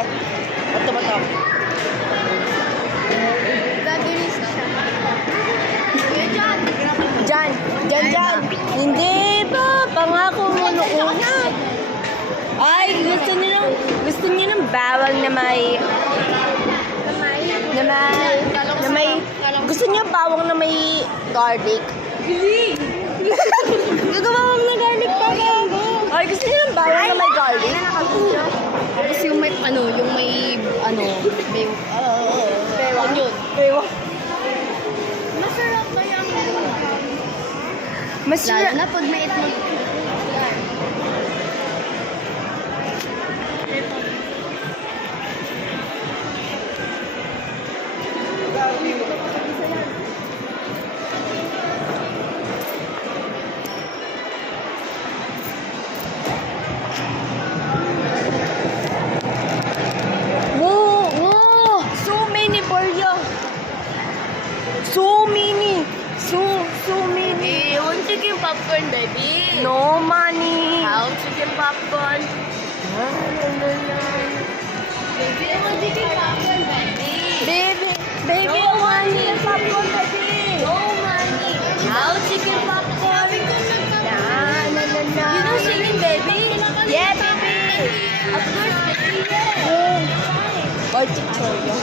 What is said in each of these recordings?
Ito ba ito? Gagalis siya. Diyan. Hindi ba? Pangako mo nung una. Ay, gusto niyo ng bawang na may, gusto niyo bawang na may garlic? Gagawa mo na garlic pa ba? Ay, gusto niyo ng bawang na may garlic? Tapos yung may, bewang yun. Masarap ba yung Masarap. lalo na pag may itlog. Wow! So many Barya. So many. So many. One chicken popcorn, baby. No money. How chicken popcorn? Baby, one chicken popcorn, baby. Baby, No I want money. chicken popcorn, baby. No money. How chicken popcorn? You know chicken, baby? Yeah, baby. Of course, baby. Or chichoryo.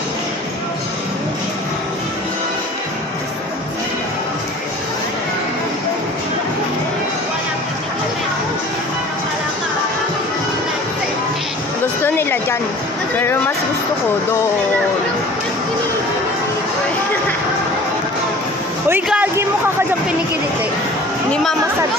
Gusto nila dyan. Pero mas gusto ko doon. Uy, gagi mo kakadyang pinikilit eh. Ni Mama Saj.